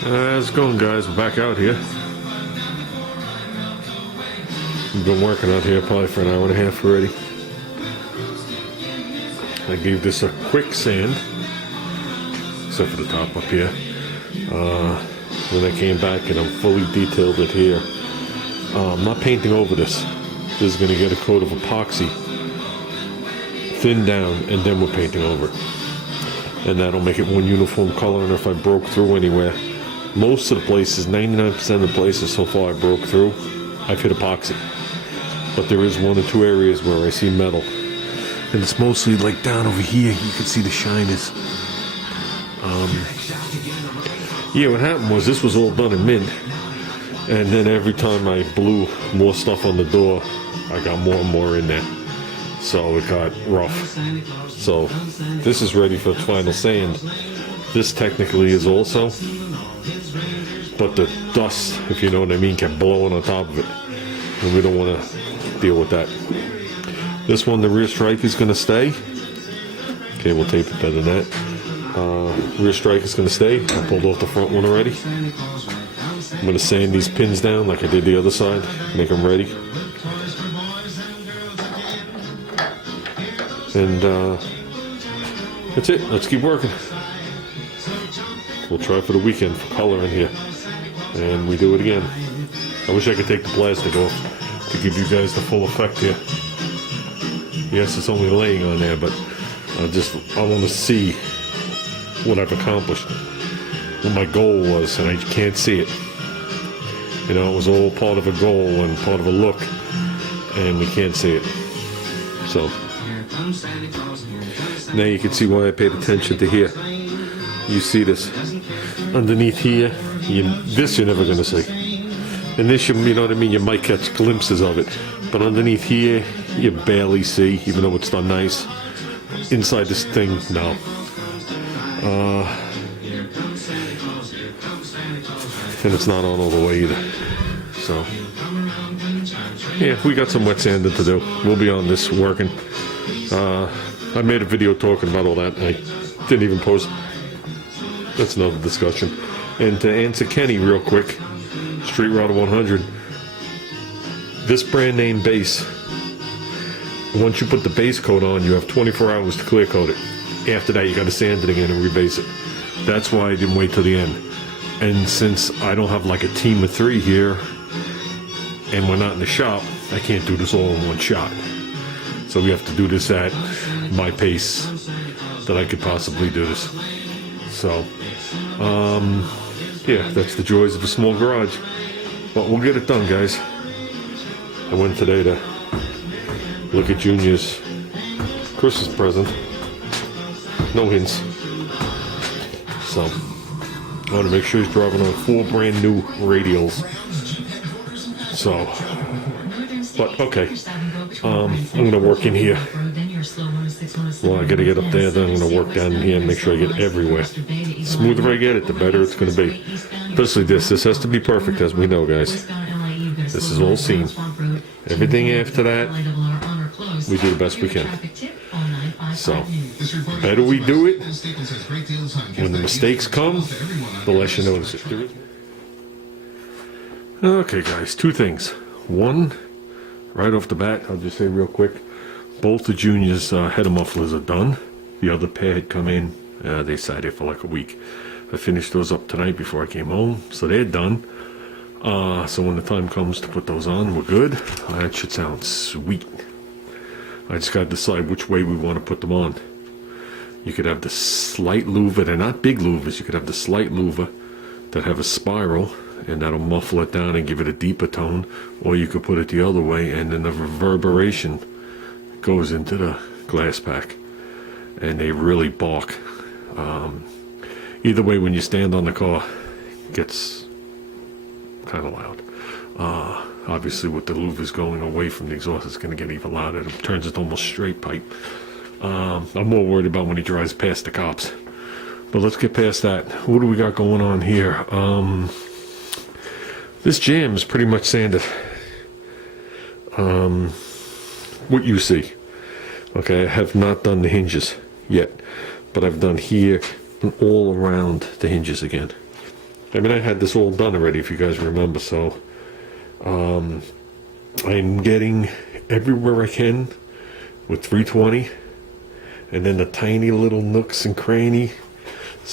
How's it going, guys? We're back out here. We've been working out here probably for an hour and a half already. I gave this a quick sand, except for the top up here. Then I came back and I'm fully detailed it here. I'm not painting over this. This is going to get a coat of epoxy, thin down, and then we're painting over it. And that'll make it one uniform color. And if I broke through anywhere, most of the places, 99% of the places so far I broke through, I've hit epoxy. But there is one or two areas where I see metal. And it's mostly like down over here, you can see the shine is. Yeah, what happened was this was all done in mint. And then every time I blew more stuff on the door, I got more and more in there. So it got rough. So this is ready for its final sand. This technically is also. But the dust, if you know what I mean, kept blowing on top of it. And we don't want to deal with that. This one, the rear strike is going to stay. Okay, we'll tape it better than that. Rear strike is going to stay. I pulled off the front one already. I'm going to sand these pins down like I did the other side. Make them ready. And that's it. Let's keep working. We'll try for the weekend for color in here. And we do it again. I wish I could take the plastic off to give you guys the full effect here. Yes, it's only laying on there, but I want to see what I've accomplished, what my goal was, and I can't see it. You know, it was all part of a goal and part of a look, and we can't see it. So now you can see why I paid attention to here. You see this underneath here. This you're never going to see. And this, you know what I mean, you might catch glimpses of it. But underneath here, you barely see, even though it's done nice. Inside this thing, no. And it's not on all the way either. So, yeah, we got some wet sanding to do. We'll be on this working. I made a video talking about all that. I didn't even post. That's another discussion. And to answer Kenny real quick, Street Router 100, this brand name base, once you put the base coat on, you have 24 hours to clear coat it. After that, you got to sand it again and rebase it. That's why I didn't wait till the end. And since I don't have like a team of 3 here, and we're not in the shop, I can't do this all in one shot. So we have to do this at my pace that I could possibly do this. So, yeah, that's the joys of a small garage. But we'll get it done, guys. I went today to look at Junior's Christmas present. No hints. So, I want to make sure he's driving on 4 brand new radials. So, but okay. I'm going to work in here. Well, I got to get up there, then I'm going to work down here and make sure I get everywhere. The smoother I get it, the better it's going to be. Especially this. This has to be perfect, as we know, guys. This is all seen. Everything after that, we do the best we can. So, better we do it. When the mistakes come, the less you notice it. Okay, guys, 2 things. One, right off the bat, I'll just say real quick, both the Junior's header mufflers are done. The other pair had come in. They sat here for like a week. I finished those up tonight before I came home, so they're done. So when the time comes to put those on, we're good. That should sound sweet. I just got to decide which way we want to put them on. You could have the slight louver. They're not big louvers. You could have the slight louver that have a spiral, and that'll muffle it down and give it a deeper tone. Or you could put it the other way, and then the reverberation goes into the glass pack. And they really bark. Either way, when you stand on the car, it gets kind of loud. Obviously, with the louvers going away from the exhaust, it's going to get even louder. It turns it almost straight pipe. I'm more worried about when he drives past the cops. But let's get past that. What do we got going on here? This jam is pretty much sanded. What you see. Okay, I have not done the hinges yet, but I've done here and all around the hinges again. I mean, I had this all done already, if you guys remember. So I'm getting everywhere I can with 320, and then the tiny little nooks and crannies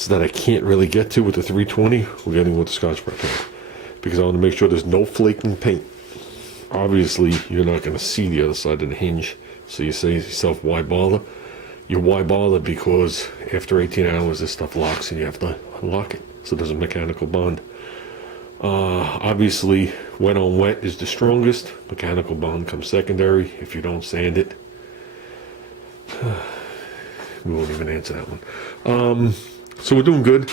that I can't really get to with the 320, we're getting with the Scotch-Brite pen, because I want to make sure there's no flaking paint. Obviously, you're not going to see the other side of the hinge, so you say to yourself, why bother? Why bother? Because after 18 hours, this stuff locks and you have to unlock it. So there's a mechanical bond. Obviously, wet on wet is the strongest. Mechanical bond comes secondary if you don't sand it. We won't even answer that one. So we're doing good.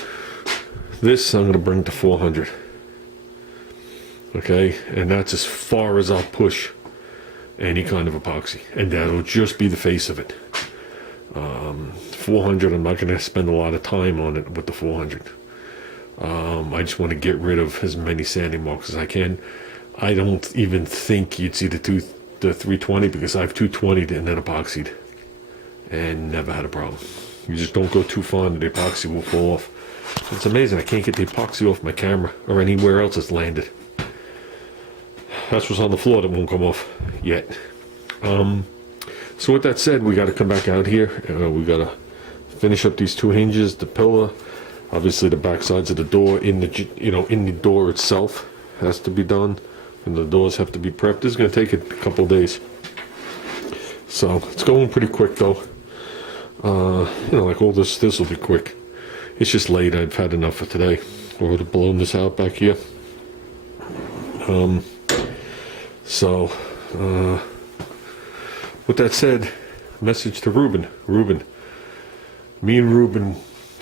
This I'm going to bring to 400. Okay, and that's as far as I'll push any kind of epoxy, and that'll just be the face of it. 400, I'm not going to spend a lot of time on it with the 400. I just want to get rid of as many sanding marks as I can. I don't even think you'd see the 320, because I've 220'd and then epoxied and never had a problem. You just don't go too far and the epoxy will fall off. It's amazing, I can't get the epoxy off my camera or anywhere else it's landed. That's what's on the floor that won't come off yet. So with that said, we got to come back out here. We got to finish up these two hinges, the pillar, obviously the back sides of the door, in the door itself has to be done, and the doors have to be prepped. This is going to take a couple days. So it's going pretty quick though. Like all this will be quick. It's just late. I've had enough for today. I would have blown this out back here. So, with that said, message to Ruben. Me and Ruben,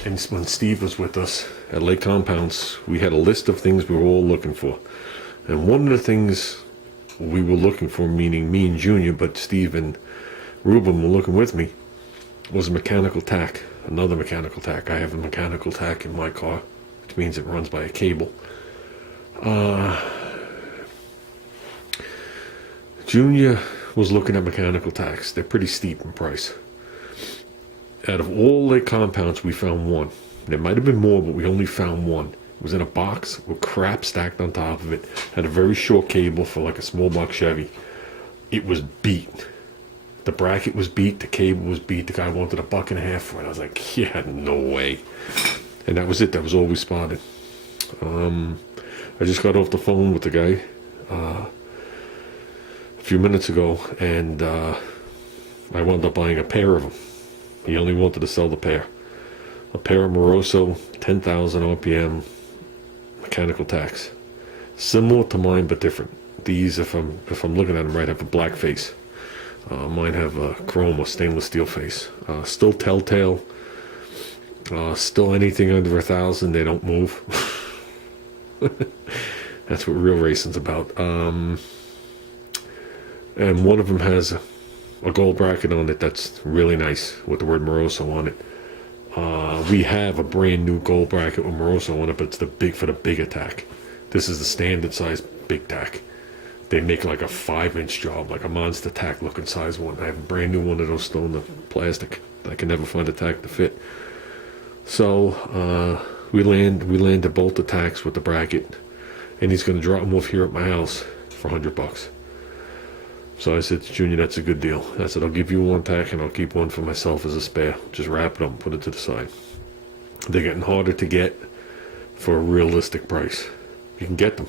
and when Steve was with us at Lake Compounds, we had a list of things we were all looking for. And one of the things we were looking for, meaning me and Junior, but Steve and Ruben were looking with me, was a mechanical tack, another mechanical tack. I have a mechanical tack in my car, which means it runs by a cable. Junior was looking at mechanical tacks. They're pretty steep in price. Out of all the compounds, we found one. There might have been more, but we only found one. It was in a box with crap stacked on top of it. Had a very short cable for like a small block Chevy. It was beat. The bracket was beat. The cable was beat. The guy wanted $1.50 for it. I was like, yeah, no way. And that was it. That was all we spotted. I just got off the phone with the guy a few minutes ago, and I wound up buying a pair of them. He only wanted to sell the pair. A pair of Moroso 10,000 RPM mechanical tacks, similar to mine but different. These, if I'm looking at them right, have a black face. Mine have a chrome or stainless steel face. Still telltale. Still anything under 1,000, they don't move. That's what real racing's about. And one of them has a gold bracket on it that's really nice with the word Moroso on it. We have a brand new gold bracket with Moroso on it, but it's for the big attack. This is the standard size big tack. They make like a 5-inch job, like a monster tack looking size one. I have a brand new one of those still in the plastic. I can never find a tack to fit. So we landed both the tacks with the bracket, and he's going to drop them off here at my house for $100. So I said to Junior, that's a good deal. I said, I'll give you one tack and I'll keep one for myself as a spare. Just wrap it up and put it to the side. They're getting harder to get for a realistic price. You can get them,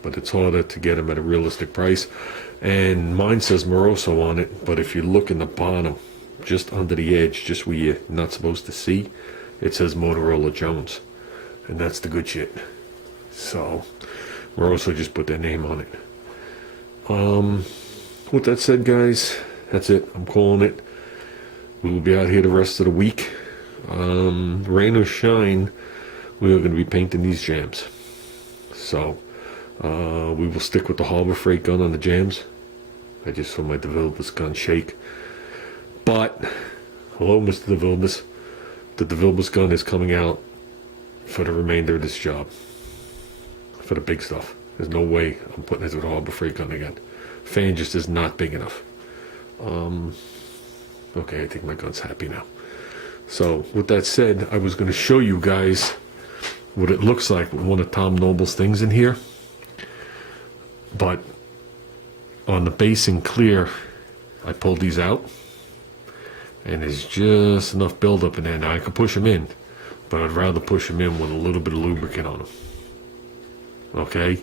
but it's harder to get them at a realistic price. And mine says Moroso on it, but if you look in the bottom, just under the edge, just where you're not supposed to see, it says Motorola Jones. And that's the good shit. So Moroso just put their name on it. With that said, guys, that's it. I'm calling it. We will be out here the rest of the week. Rain or shine, we are going to be painting these jams. So we will stick with the Harbor Freight gun on the jams. I just saw my DeVilbiss gun shake. But, hello, Mr. DeVilbiss. The DeVilbiss gun is coming out for the remainder of this job. For the big stuff. There's no way I'm putting it with a Harbor Freight gun again. Fan just is not big enough. Okay, I think my gun's happy now. So, with that said, I was going to show you guys what it looks like one of Tom Noble's things in here. But on the base and clear, I pulled these out, and there's just enough buildup in there. Now I could push them in, but I'd rather push them in with a little bit of lubricant on them. Okay?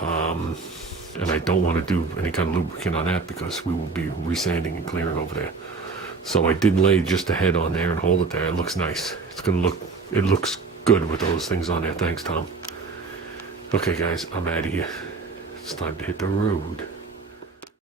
And I don't want to do any kind of lubricant on that because we will be resanding and clearing over there. So I did lay just a head on there and hold it there. It looks nice. It looks good with those things on there. Thanks, Tom. Okay, guys, I'm out of here. It's time to hit the road.